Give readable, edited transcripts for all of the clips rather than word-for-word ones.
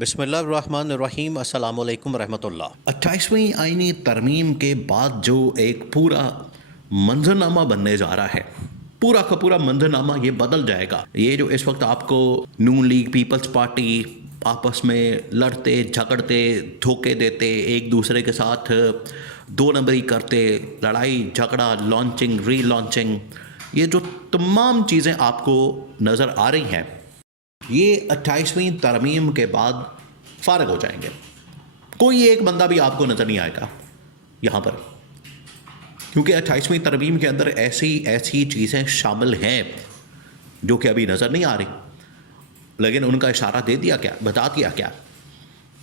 بسم اللہ الرحمن الرحیم، السلام علیکم ورحمۃ اللہ۔ 28ویں آئینی ترمیم کے بعد جو ایک پورا منظرنامہ بننے جا رہا ہے، پورا کا پورا منظرنامہ یہ بدل جائے گا۔ یہ جو اس وقت آپ کو نون لیگ، پیپلز پارٹی آپس میں لڑتے جھگڑتے، دھوکے دیتے، ایک دوسرے کے ساتھ دو نمبری کرتے، لڑائی جھگڑا، لانچنگ ری لانچنگ، یہ جو تمام چیزیں آپ کو نظر آ رہی ہیں، یہ 28ویں ترمیم کے بعد فارغ ہو جائیں گے۔ کوئی ایک بندہ بھی آپ کو نظر نہیں آئے گا یہاں پر، کیونکہ 28ویں ترمیم کے اندر ایسی چیزیں شامل ہیں جو کہ ابھی نظر نہیں آ رہی، لیکن ان کا اشارہ دے دیا کیا، بتا دیا کیا،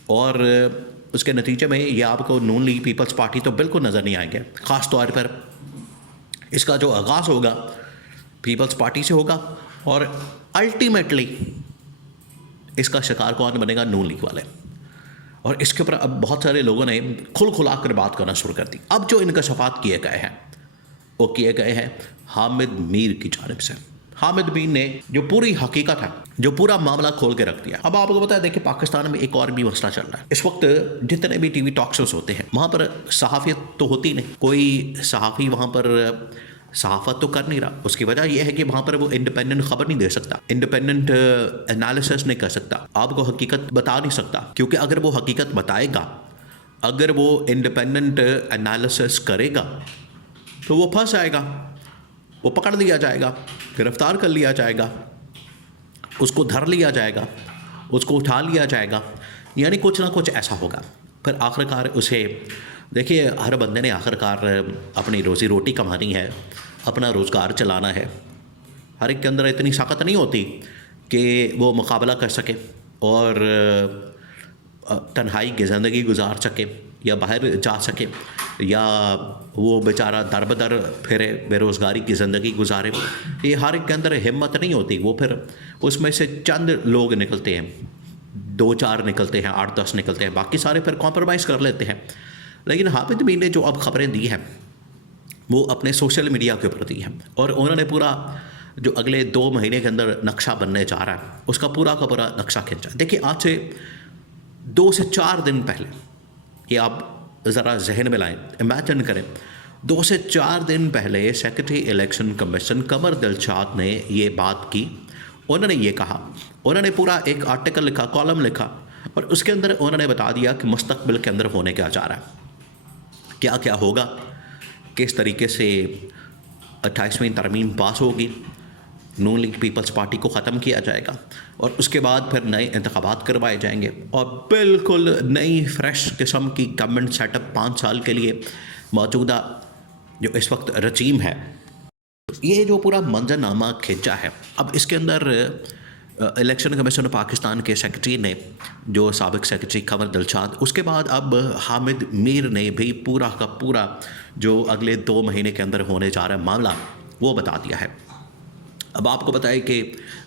اور اس کے نتیجے میں یہ آپ کو نون لیگ، پیپلز پارٹی تو بالکل نظر نہیں آئیں گے۔ خاص طور پر اس کا جو آغاز ہوگا پیپلز پارٹی سے ہوگا، اور الٹیمیٹلی اس کا شکار کون بنے گا؟ نون لیگ والے۔ اور اس کے اوپر اب بہت سارے لوگوں نے کھل کھلا کر بات کرنا شروع کر دی۔ اب جو انکشافات کیے گئے ہیں وہ کیے گئے ہیں حامد میر کی جانب سے۔ حامد میر نے جو پوری حقیقت ہے، جو پورا معاملہ کھول کے رکھ دیا۔ اب آپ کو پتا ہے، دیکھیں پاکستان میں ایک اور بھی مسئلہ چل رہا ہے اس وقت۔ جتنے بھی ٹی وی ٹاک شوز ہوتے ہیں وہاں پر صحافیت تو ہوتی نہیں، کوئی صحافی وہاں پر صحافت تو کر نہیں رہا۔ اس کی وجہ یہ ہے کہ وہاں پر وہ انڈیپینڈنٹ خبر نہیں دے سکتا، انڈیپینڈنٹ انالیسس نہیں کر سکتا، آپ کو حقیقت بتا نہیں سکتا، کیونکہ اگر وہ حقیقت بتائے گا، اگر وہ انڈیپینڈنٹ انالیسس کرے گا تو وہ پھنس جائے گا، وہ پکڑ لیا جائے گا، گرفتار کر لیا جائے گا، اس کو دھر لیا جائے گا، اس کو اٹھا لیا جائے گا، یعنی کچھ نہ کچھ ایسا ہوگا۔ پھر آخرکار اسے دیکھیے، ہر بندے نے آخرکار اپنی روزی روٹی کمانی ہے، اپنا روزگار چلانا ہے۔ ہر ایک کے اندر اتنی طاقت نہیں ہوتی کہ وہ مقابلہ کر سکے اور تنہائی کی زندگی گزار سکے، یا باہر جا سکے، یا وہ بیچارہ در بدر پھرے، بے روزگاری کی زندگی گزارے۔ یہ ہر ایک کے اندر ہمت نہیں ہوتی۔ وہ پھر اس میں سے چند لوگ نکلتے ہیں، 2-4 نکلتے ہیں، 8-10 نکلتے ہیں، باقی سارے پھر کمپرومائز کر لیتے ہیں۔ لیکن حامد میر نے جو اب خبریں دی ہیں وہ اپنے سوشل میڈیا کے اوپر دی ہیں، اور انہوں نے پورا جو اگلے 2 مہینے کے اندر نقشہ بننے جا رہا ہے اس کا پورا کا پورا نقشہ کھینچا ہے۔ دیکھیے، آج سے 2 سے 4 دن پہلے، یہ آپ ذرا ذہن میں لائیں، امیجن کریں، 2 سے 4 دن پہلے secretary election commission Qamar Dilshad نے یہ بات کی۔ انہوں نے یہ کہا، انہوں نے پورا ایک آرٹیکل لکھا، کالم لکھا، اور اس کے اندر انہوں نے بتا دیا کہ مستقبل کے اندر ہونے کیا جا رہا ہے، کیا کیا ہوگا، کس طریقے سے 28ویں ترمیم پاس ہوگی، نون لیگ پیپلز پارٹی کو ختم کیا جائے گا، اور اس کے بعد پھر نئے انتخابات کروائے جائیں گے، اور بالکل نئی فریش قسم کی گورنمنٹ سیٹ اپ 5 سال کے لیے موجودہ جو اس وقت رجیم ہے۔ یہ جو پورا منظرنامہ کھینچا ہے، اب اس کے اندر الیکشن کمیشن پاکستان کے سیکرٹری نے، جو سابق سیکرٹری قمر دلشاد، اس کے بعد اب حامد میر نے بھی پورا کا پورا جو اگلے 2 مہینے کے اندر ہونے جا رہا ہے معاملہ وہ بتا دیا ہے۔ اب آپ کو پتہ ہے کہ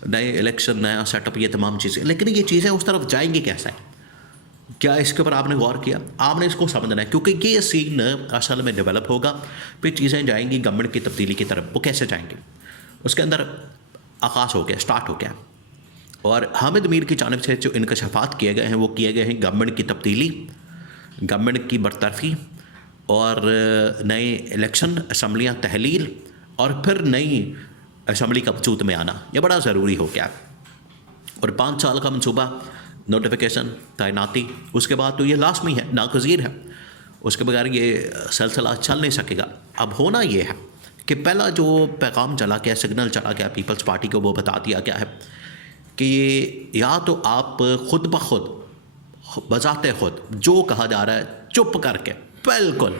نئے الیکشن، نیا سیٹ اپ، یہ تمام چیزیں، لیکن یہ چیزیں اس طرف جائیں گی کیسا ہے؟ کیا اس کے اوپر آپ نے غور کیا؟ آپ نے اس کو سمجھنا ہے، کیونکہ یہ سین اصل میں ڈیولپ ہوگا، پھر چیزیں جائیں گی گورنمنٹ کی تبدیلی کی طرف۔ وہ کیسے جائیں گے؟ اس کے اندر آغاز ہو گیا، سٹارٹ ہو گیا، اور حامد میر کی جانب سے جو انکشافات کیے گئے ہیں وہ کیے گئے ہیں گورنمنٹ کی تبدیلی، گورنمنٹ کی برطرفی، اور نئے الیکشن، اسمبلیاں تحلیل، اور پھر نئی اسمبلی کا وجود میں آنا، یہ بڑا ضروری ہو گیا۔ اور 5 سال کا منصوبہ، نوٹیفیکیشن، تعیناتی، اس کے بعد تو یہ لازمی ہے، ناگزیر ہے، اس کے بغیر یہ سلسلہ چل نہیں سکے گا۔ اب ہونا یہ ہے کہ پہلا جو پیغام چلا گیا، سگنل چلا گیا پیپلز پارٹی کو، وہ بتا دیا گیا ہے کہ یا تو آپ خود بخود، بذات خود جو کہا جا رہا ہے چپ کر کے، بالکل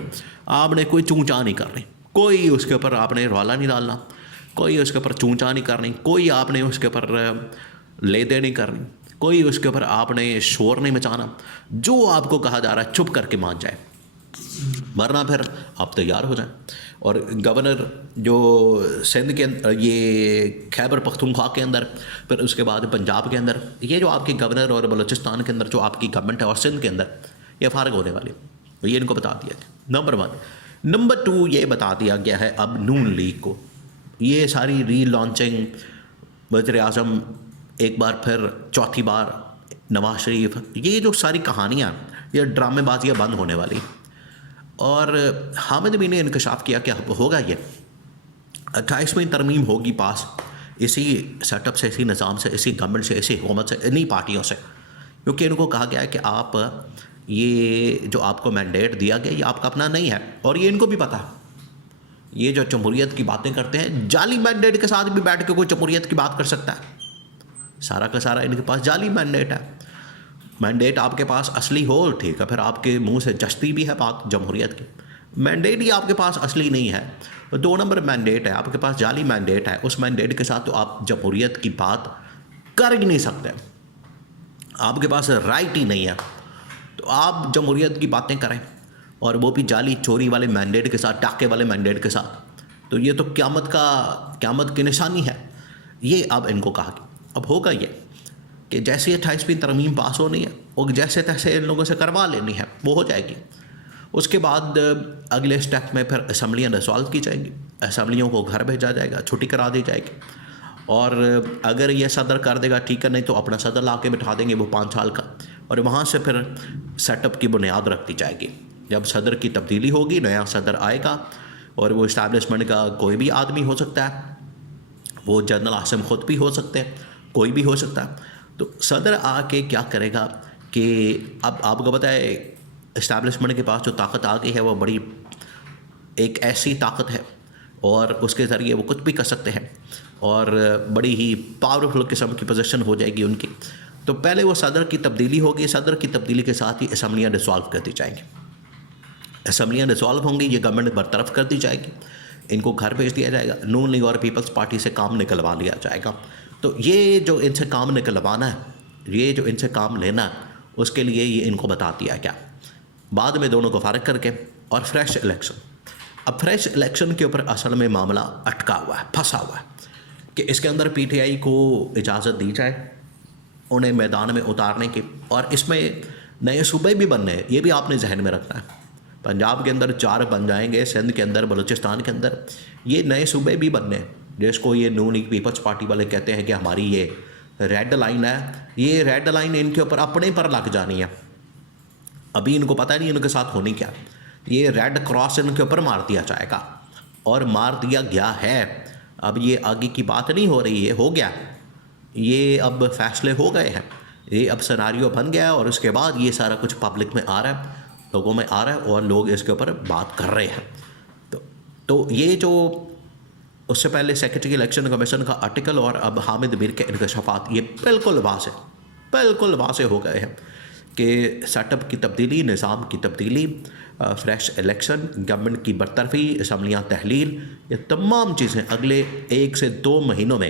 آپ نے کوئی چونچا نہیں کرنی، کوئی اس کے اوپر آپ نے رولا نہیں ڈالنا، کوئی اس کے اوپر چونچا نہیں کرنی، کوئی آپ نے اس کے اوپر لے دے نہیں کرنی، کوئی اس کے اوپر آپ نے شور نہیں مچانا، جو آپ کو کہا جا رہا ہے چپ کر کے مان جائے، ورنہ پھر آپ تیار ہو جائیں۔ اور گورنر جو سندھ کے اندر، یہ خیبر پختونخوا کے اندر، پھر اس کے بعد پنجاب کے اندر، یہ جو آپ کی گورنر، اور بلوچستان کے اندر جو آپ کی گورنمنٹ ہے، اور سندھ کے اندر، یہ فارغ ہونے والی ہے، یہ ان کو بتا دیا گیا، نمبر 1۔ نمبر 2، یہ بتا دیا گیا ہے اب نون لیگ کو، یہ ساری ری لانچنگ، وزیر اعظم ایک بار پھر، چوتھی بار نواز شریف، یہ جو ساری کہانیاں، یہ ڈرامے بازیاں بند ہونے والی. اور حامد امین نے انکشاف کیا کہ اب ہوگا یہ 28ویں ترمیم ہوگی پاس اسی سیٹ اپ سے، اسی نظام سے، اسی گورنمنٹ سے، اسی حکومت سے، انہی پارٹیوں سے. کیونکہ ان کو کہا گیا ہے کہ آپ یہ جو آپ کو مینڈیٹ دیا گیا یہ آپ کا اپنا نہیں ہے. اور یہ ان کو بھی پتہ ہے، یہ جو جمہوریت کی باتیں کرتے ہیں، جعلی مینڈیٹ کے ساتھ بھی بیٹھ کے کوئی جمہوریت کی بات کر سکتا ہے. سارا کا سارا ان کے پاس جعلی مینڈیٹ ہے. مینڈیٹ آپ کے پاس اصلی ہو ٹھیک ہے، پھر آپ کے منہ سے جستی بھی ہے بات جمہوریت کی. مینڈیٹ ہی آپ کے پاس اصلی نہیں ہے، 2 نمبر مینڈیٹ ہے آپ کے پاس، جعلی مینڈیٹ ہے. اس مینڈیٹ کے ساتھ تو آپ جمہوریت کی بات کر ہی نہیں سکتے، آپ کے پاس رائٹ ہی نہیں ہے. تو آپ جمہوریت کی باتیں کریں، اور وہ بھی جعلی چوری والے مینڈیٹ کے ساتھ، ڈاکے والے مینڈیٹ کے ساتھ. تو یہ تو قیامت کی نشانی ہے. یہ اب ان کو کہا کہ اب ہوگا یہ کہ جیسے 28ویں ترمیم پاس ہونی ہے، وہ جیسے تیسے ان لوگوں سے کروا لینی ہے، وہ ہو جائے گی. اس کے بعد اگلے اسٹیپ میں پھر اسمبلیاں ڈسالو کی جائیں گی، اسمبلیوں کو گھر بھیجا جائے گا، چھٹی کرا دی جائے گی. اور اگر یہ صدر کر دے گا ٹھیک ہے، نہیں تو اپنا صدر لا کے بٹھا دیں گے وہ 5 سال کا، اور وہاں سے پھر سیٹ اپ کی بنیاد رکھ دی جائے گی. جب صدر کی تبدیلی ہوگی، نیا صدر آئے گا، اور وہ اسٹیبلشمنٹ کا کوئی بھی آدمی ہو سکتا ہے، وہ جنرل عاصم خود بھی ہو سکتے ہیں، کوئی بھی ہو سکتا ہے. تو صدر آ کے کیا کرے گا کہ اب آپ کو بتائے اسٹیبلشمنٹ کے پاس جو طاقت آ گئی ہے وہ بڑی ایک ایسی طاقت ہے، اور اس کے ذریعے وہ کچھ بھی کر سکتے ہیں، اور بڑی ہی پاورفل قسم کی پوزیشن ہو جائے گی ان کی. تو پہلے وہ صدر کی تبدیلی ہوگی، صدر کی تبدیلی کے ساتھ ہی اسمبلیاں ڈسالو کر دی جائیں گی. اسمبلیاں ڈسالو ہوں گی، یہ گورنمنٹ برطرف کر دی جائے گی، ان کو گھر بھیج دیا جائے گا، نون لیگ اور پیپلز پارٹی سے کام نکلوا لیا جائے گا. تو یہ جو ان سے کام نکلوانا ہے، یہ جو ان سے کام لینا ہے، اس کے لیے یہ ان کو بتا دیا گیا. بعد میں دونوں کو فارغ کر کے اور فریش الیکشن. اب فریش الیکشن کے اوپر اصل میں معاملہ اٹکا ہوا ہے، پھنسا ہوا ہے کہ اس کے اندر پی ٹی آئی کو اجازت دی جائے انہیں میدان میں اتارنے کی. اور اس میں نئے صوبے بھی بننے ہیں، یہ بھی آپ نے ذہن میں رکھنا ہے. پنجاب کے اندر 4 بن جائیں گے، سندھ کے اندر، بلوچستان کے اندر یہ نئے صوبے بھی بننے ہیں، جس کو یہ نون لیگ پیپلز پارٹی والے کہتے ہیں کہ ہماری یہ ریڈ لائن ہے. یہ ریڈ لائن ان کے اوپر اپنے پر لگ جانی ہے. ابھی ان کو پتہ نہیں ان کے ساتھ ہونی کیا. یہ ریڈ کراس ان کے اوپر مار دیا جائے گا، اور مار دیا گیا ہے. اب یہ آگے کی بات نہیں ہو رہی ہے، ہو گیا، یہ اب فیصلے ہو گئے ہیں، یہ اب سیناریو بن گیا ہے. اور اس کے بعد یہ سارا کچھ پبلک میں آ رہا ہے، لوگوں میں آ رہا ہے، اور لوگ اس کے اوپر بات کر رہے ہیں. تو یہ جو اس سے پہلے سیکرٹری الیکشن کمیشن کا آرٹیکل اور اب حامد امین کے انکشافات، یہ بالکل واضح ہو گئے ہیں کہ سیٹ اپ کی تبدیلی، نظام کی تبدیلی، فریش الیکشن، گورنمنٹ کی برطرفی، اسمبلیاں تحلیل، یہ تمام چیزیں اگلے 1 سے 2 مہینوں میں،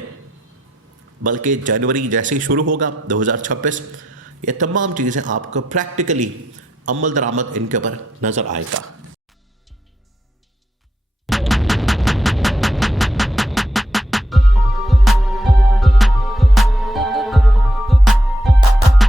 بلکہ جنوری جیسے ہی شروع ہوگا 2026، یہ تمام چیزیں آپ کو پریکٹیکلی عمل درآمد ان کے اوپر نظر آئے گا.